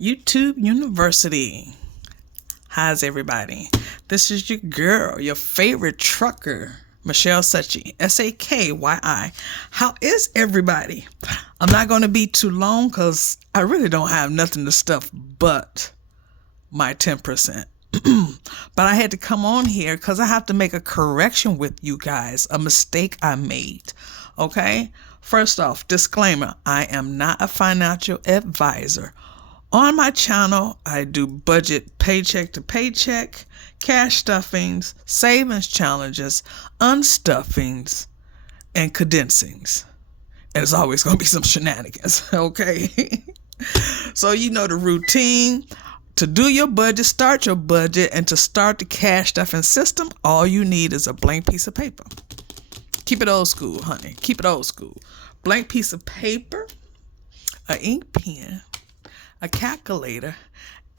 YouTube University. How's everybody? This is your girl, your favorite trucker, Michelle Suchy, Sakyi. How is everybody? I'm not going to be too long because I really don't have nothing to stuff but my 10%. But I had to come on here because I have to make a correction with you guys, a mistake I made. Okay? First off, disclaimer, I am not a financial advisor. On my channel, I do budget paycheck to paycheck, cash stuffings, savings challenges, unstuffings, and condensings. And it's always going to be some shenanigans, okay? So you know the routine. To do your budget, start your budget, and to start the cash stuffing system, all you need is a blank piece of paper. Keep it old school, honey. Keep it old school. Blank piece of paper, an ink pen, a calculator,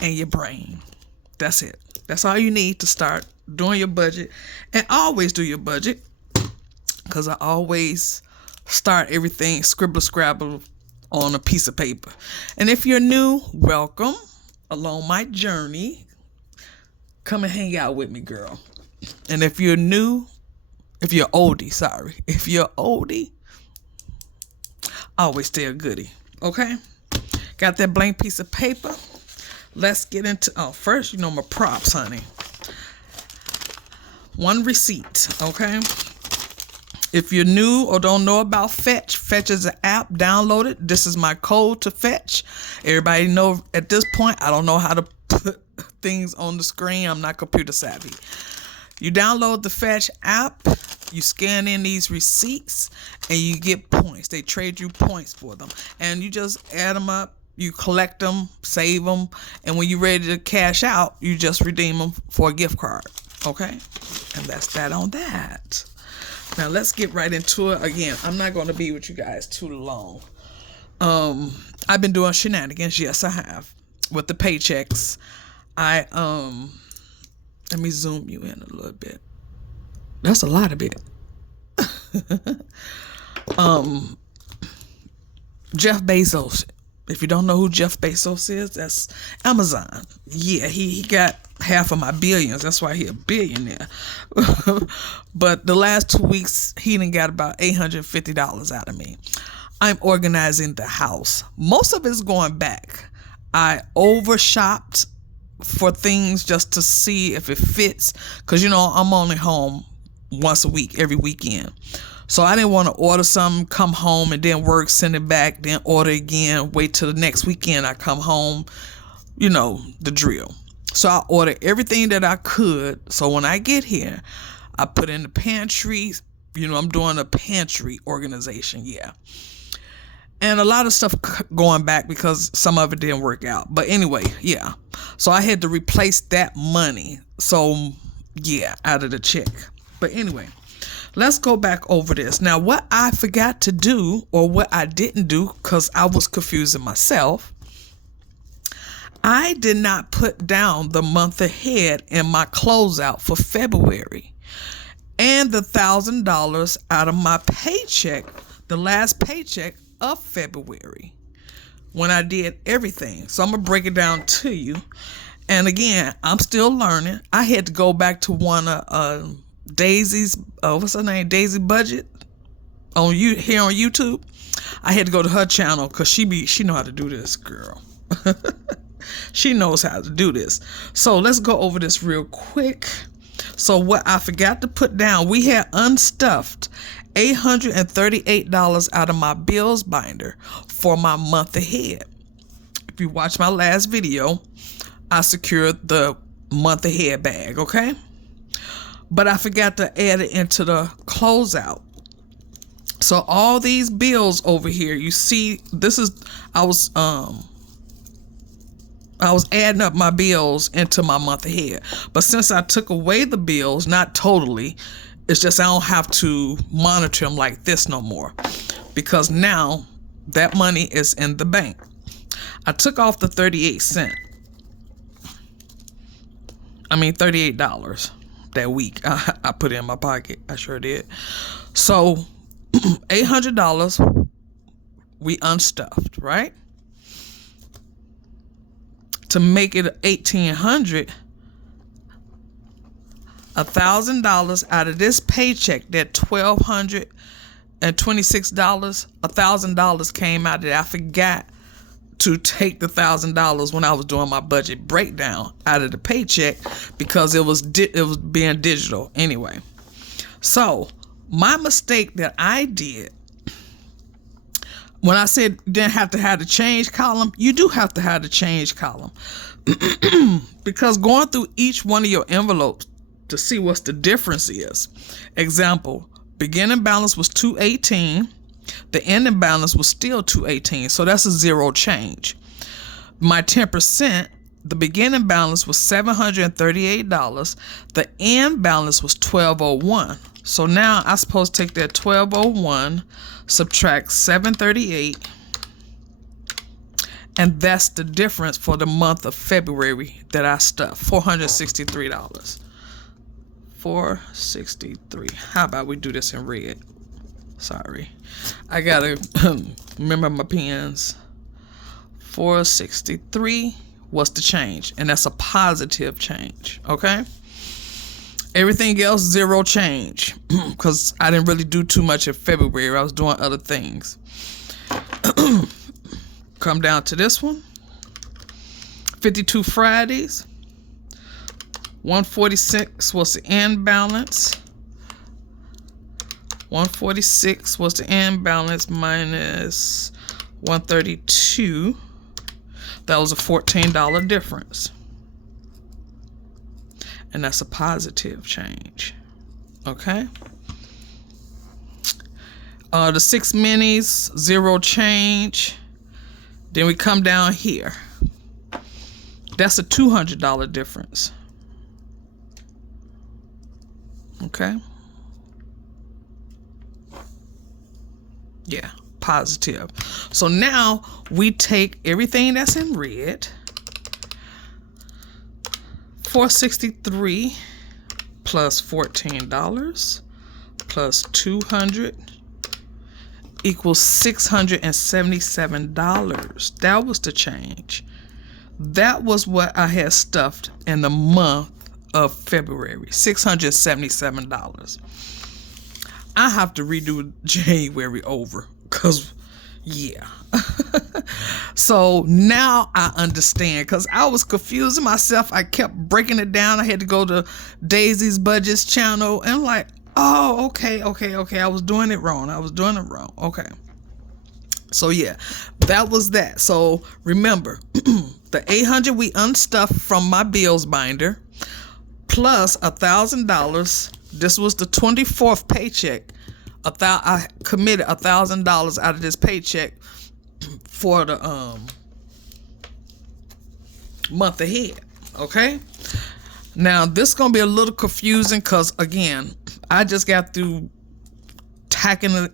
and your brain. That's it. That's all you need to start doing your budget. And always do your budget, because I always start everything scribble scrabble on a piece of paper. And if you're new, welcome along my journey. Come and hang out with me, girl. And if you're oldie, if you're oldie, always stay a goodie. Okay? Got that blank piece of paper. Let's get into, first, my props, honey. One receipt, okay? If you're new or don't know about Fetch, Fetch is an app. Download it. This is my code to Fetch. Everybody know at this point, I don't know how to put things on the screen. I'm not computer savvy. You download the Fetch app. You scan in these receipts and you get points. They trade you points for them. And you just add them up. You collect them, save them. And when you're ready to cash out, you just redeem them for a gift card. Okay? And that's that on that. Now let's get right into it. Again, I'm not going to be with you guys too long. I've been doing shenanigans. Yes, I have. With the paychecks. Let me zoom you in a little bit. That's a lot of it. Jeff Bezos. If you don't know who Jeff Bezos is, that's Amazon. Yeah, he got half of my billions. That's why he a billionaire. But the last 2 weeks, he done got about $850 out of me. I'm organizing the house. Most of it's going back. I overshopped for things just to see if it fits. Because, I'm only home once a week, every weekend. So I didn't want to order something, come home, and then work, send it back, then order again, wait till the next weekend I come home. The drill. So I ordered everything that I could. So when I get here, I put in the pantry. I'm doing a pantry organization, yeah. And a lot of stuff going back because some of it didn't work out. But anyway, yeah. So I had to replace that money. So, yeah, out of the check. But anyway, let's go back over this. Now, what I forgot to do, or what I didn't do, because I was confusing myself, I did not put down the month ahead in my closeout for February. And the $1,000 out of my paycheck, the last paycheck of February, when I did everything. So I'm going to break it down to you. And again, I'm still learning. I had to go back to one of Daisy's, what's her name? Daisy Budget here on YouTube. I had to go to her channel because she know how to do this, girl. She knows how to do this. So let's go over this real quick. So what I forgot to put down, we had unstuffed $838 out of my bills binder for my month ahead. If you watch my last video, I secured the month ahead bag, okay? But I forgot to add it into the closeout. So all these bills over here, you see, I was adding up my bills into my month ahead. But since I took away the bills, not totally, it's just I don't have to monitor them like this no more. Because now that money is in the bank. I took off the $38 that week. I put it in my pocket. I sure did. So $800 we unstuffed, right? to make it 1,800, $1,000 out of this paycheck, that $1,226, $1,000 came out that I forgot to take the $1,000 when I was doing my budget breakdown out of the paycheck because it was being digital anyway. So my mistake that I did when I said you didn't have to have the change column, you do have to have the change column because going through each one of your envelopes to see what's the difference is. Example, beginning balance was $218. The ending balance was still $218, so that's a zero change. My 10%, the beginning balance was $738. The end balance was $1,201. So now I'm supposed to take that $1,201, subtract $738, and that's the difference for the month of February that I stuffed, $463. $463. How about we do this in red? Sorry, I gotta remember my pens. 463 was the change, and that's a positive change. Okay, everything else zero change because I didn't really do too much in February. I was doing other things. Come down to this one. 52 Fridays. 146 was the end balance. 146 was the end balance minus 132. That was a $14 difference. And that's a positive change. Okay. The 6 minis, zero change. Then we come down here. That's a $200 difference. Okay. Yeah, positive. So now we take everything that's in red. 463 plus $14 plus 200 equals $677. That was the change. That was what I had stuffed in the month of February. $677. I have to redo January over because, yeah. So now I understand because I was confusing myself. I kept breaking it down. I had to go to Daisy's Budgets channel and like, oh, okay. I was doing it wrong. Okay. So yeah, that was that. So remember, the $800 we unstuffed from my bills binder plus $1,000. This was the 24th paycheck. I committed $1,000 out of this paycheck for the month ahead. Okay. Now this is gonna be a little confusing because again, I just got through typing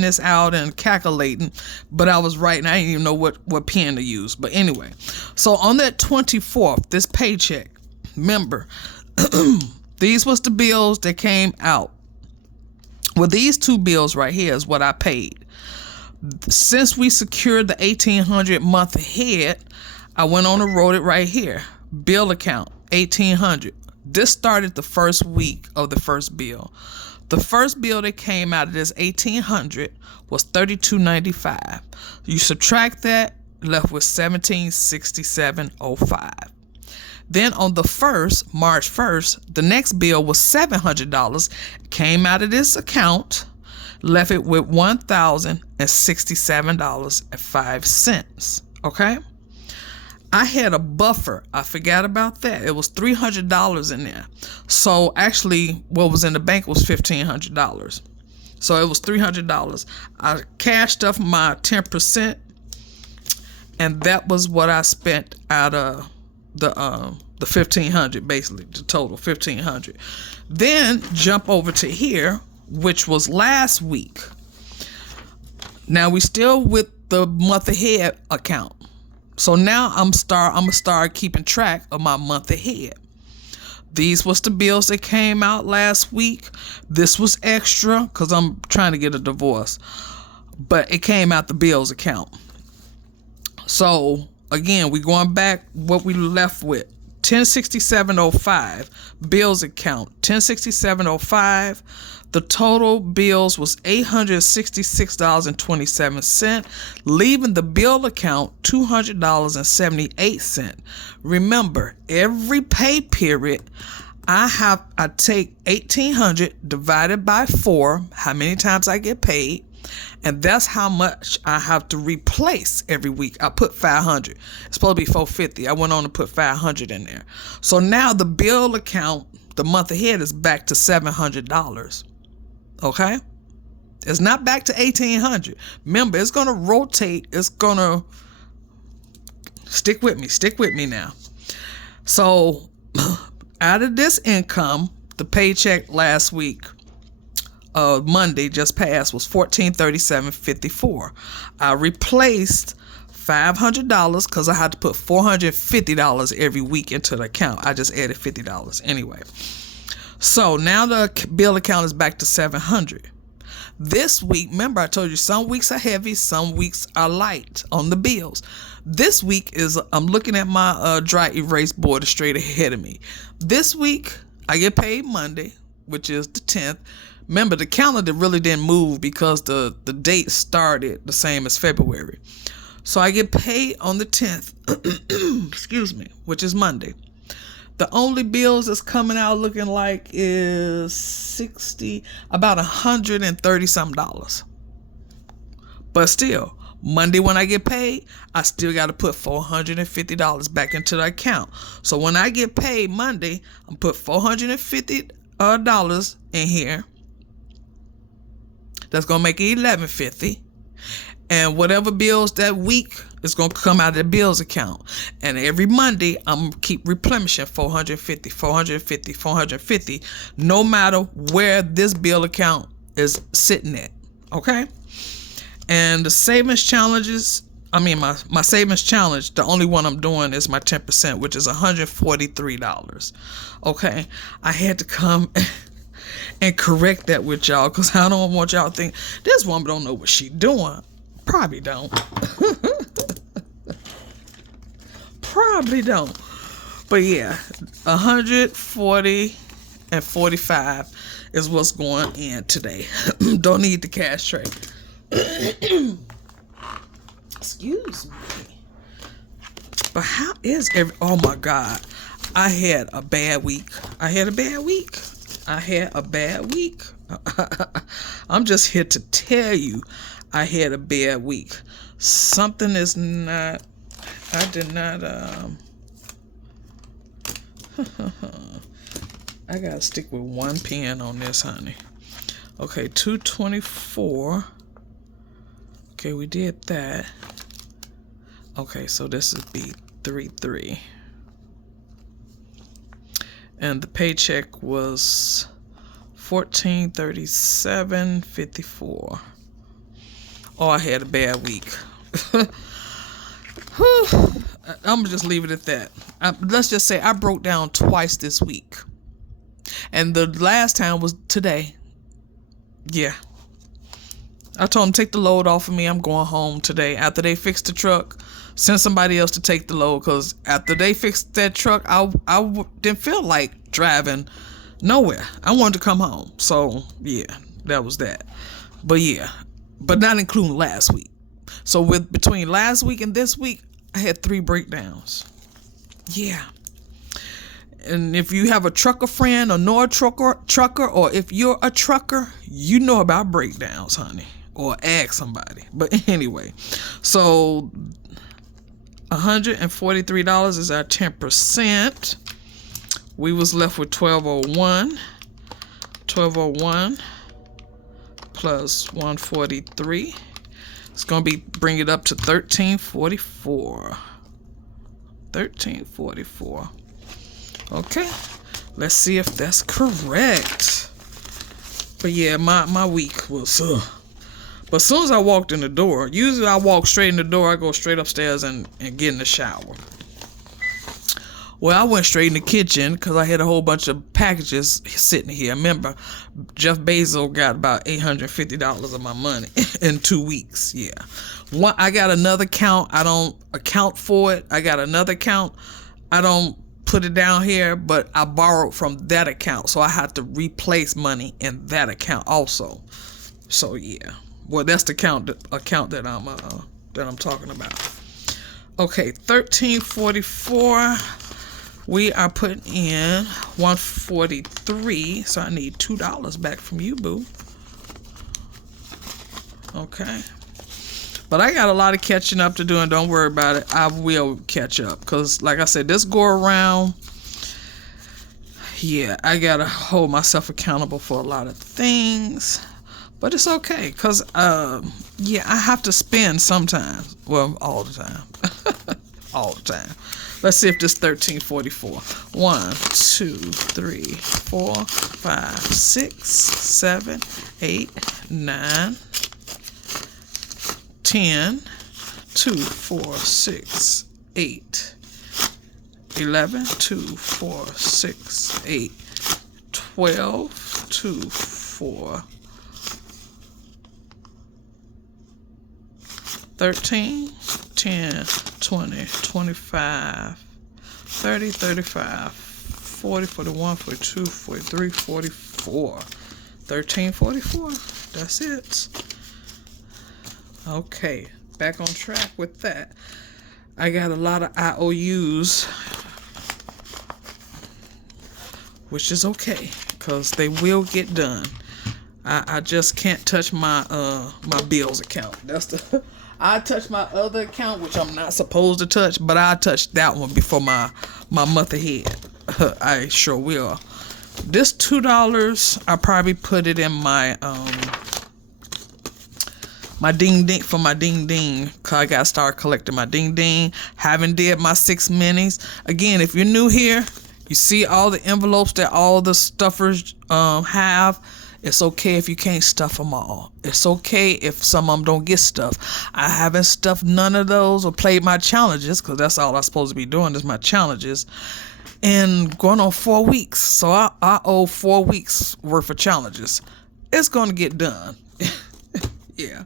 this out and calculating, but I was writing. I didn't even know what pen to use. But anyway, so on that 24th, this paycheck, remember, these was the bills that came out. Well, these two bills right here is what I paid. Since we secured the $1,800 month ahead, I went on and wrote it right here. Bill account, $1,800. This started the first week of the first bill. The first bill that came out of this $1,800 was $32.95. You subtract that, left with $1,767.05. Then on the March 1st, the next bill was $700, came out of this account, left it with $1,067.05. Okay? I had a buffer. I forgot about that. It was $300 in there. So actually, what was in the bank was $1,500. So it was $300. I cashed off my 10%, and that was what I spent out of the $1,500, basically the total $1,500. Then jump over to here, which was last week. Now we still with the month ahead account. So now I'm gonna start keeping track of my month ahead. These was the bills that came out last week. This was extra because I'm trying to get a divorce, but it came out the bills account. So again, we going back what we left with. 1067.05 bills account 1067.05. The total bills was $866.27, leaving the bill account $200.78. Remember, every pay period I take 1,800 divided by 4, how many times I get paid, and that's how much I have to replace every week. I put 500. It's supposed to be 450. I went on to put 500 in there. So now the bill account, the month ahead, is back to $700. Okay? It's not back to 1,800. Remember, it's going to rotate. It's going to stick with me. Stick with me now. So out of this income, the paycheck last week, Monday just passed, was $1,437.54. I replaced $500 because I had to put $450 every week into the account. I just added $50 anyway. So now the bill account is back to $700. This week, remember I told you some weeks are heavy, some weeks are light on the bills. This week I'm looking at my dry erase board straight ahead of me. This week I get paid Monday, which is the 10th. Remember, the calendar really didn't move because the date started the same as February. So I get paid on the 10th, excuse me, which is Monday. The only bills that's coming out looking like is about $130 something. But still, Monday when I get paid, I still got to put $450 back into the account. So when I get paid Monday, I'm put $450 in here. That's going to make it $1,150. And whatever bills that week is going to come out of the bills account. And every Monday, I'm going to keep replenishing $450, no matter where this bill account is sitting at. Okay? And the savings challenges, my savings challenge, the only one I'm doing is my 10%, which is $143. Okay? I had to come and correct that with y'all because I don't want y'all to think this woman don't know what she doing. Probably don't. Probably don't. But yeah, 140 and 45 is what's going in today. Don't need the cash tray. Excuse me. But how is oh my God. I had a bad week. I'm just here to tell you I had a bad week. Something is not, I did not, I gotta stick with one pen on this, honey. Okay, 224. Okay, we did that. Okay, so this is B33. And the paycheck was $1,437.54. Oh, I had a bad week. I'm gonna just leave it at that. Let's just say I broke down twice this week. And the last time was today. Yeah. I told them, take the load off of me. I'm going home today. After they fix the truck, send somebody else to take the load. Because after they fixed that truck, I didn't feel like driving nowhere. I wanted to come home. So, yeah, that was that. But, yeah. But not including last week. So, between last week and this week, I had 3 breakdowns. Yeah. And if you have a trucker friend or know a trucker, or if you're a trucker, you know about breakdowns, honey. Or ask somebody. But anyway, so $143 is our 10%. We was left with $1,201. $1,201 plus 143. It's gonna bring it up to $1,344. $1,344. Okay, let's see if that's correct. But yeah, my week was. But as soon as I walked in the door, usually I walk straight in the door. I go straight upstairs and get in the shower. Well, I went straight in the kitchen because I had a whole bunch of packages sitting here. Remember, Jeff Bezos got about $850 of my money in 2 weeks. Yeah. I got another account. I don't account for it. I got another account. I don't put it down here, but I borrowed from that account. So I had to replace money in that account also. So yeah. Well, that's the account that I'm talking about. Okay, 1344. We are putting in 143, so I need $2 back from you, boo. Okay. But I got a lot of catching up to do, and don't worry about it. I will catch up. Because, like I said, this go around, yeah, I got to hold myself accountable for a lot of things. But it's okay. Because, yeah, I have to spend sometimes. Well, all the time. All the time. Let's see if this 1344. 1, 2, 3, 4, 5, 6, 7, 8, 9, 10, 2, 4, 6, 8, 11, 2, 4, 6, 8, 12, 2, 4, 13, 10, 20, 25, 30, 35, 40, 41, 42, 43, 44. 1344. That's it. Okay, back on track with that. I got a lot of IOUs, which is okay, because they will get done. I just can't touch my my bills account. That's the I touch my other account, which I'm not supposed to touch, but I touch that one before my monthly head. I sure will. This $2, I probably put it in my my ding ding for my ding ding, cause I gotta start collecting my ding ding. Haven't did my 6 minis. Again, if you're new here, you see all the envelopes that all the stuffers have. It's okay if you can't stuff them all. It's okay if some of them don't get stuffed. I haven't stuffed none of those or played my challenges, because that's all I'm supposed to be doing is my challenges. And going on 4 weeks. So I owe 4 weeks worth of challenges. It's going to get done. Yeah.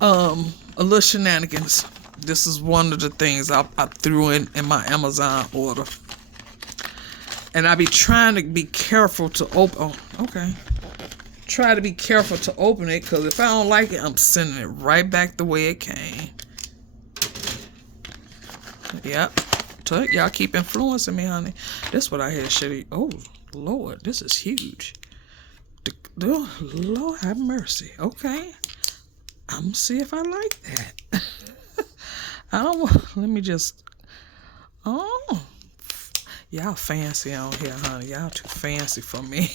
A little shenanigans. This is one of the things I threw in my Amazon order. And I be trying to be careful to open. Oh, okay. Try to be careful to open it, because if I don't like it, I'm sending it right back the way it came. Yep. So y'all keep influencing me, honey. This what I had shitty. Oh, Lord, this is huge. Lord have mercy. Okay. I'm gonna see if I like that. I don't want. Let me just. Oh. Y'all fancy on here, honey. Y'all too fancy for me.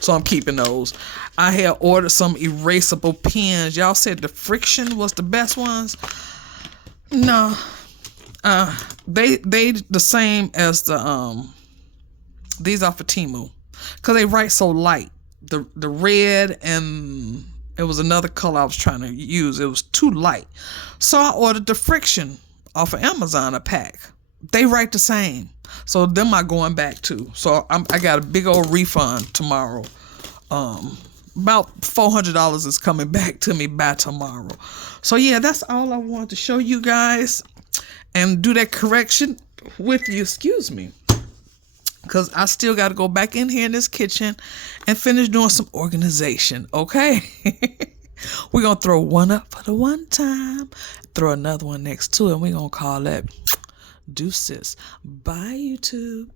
So I'm keeping those. I had ordered some erasable pens. Y'all said the Friction was the best ones. No. They the same as the these are for Temu, because they write so light. The red, and it was another color I was trying to use. It was too light. So I ordered the Friction off of Amazon, a pack. They write the same. So them I going back to. So I got a big old refund tomorrow. About $400 is coming back to me by tomorrow. So yeah, that's all I wanted to show you guys, and do that correction with you. Excuse me, because I still got to go back in here in this kitchen and finish doing some organization. Okay. We're gonna throw one up for the one time, throw another one next to it, and we're gonna call that deuces. Bye, YouTube.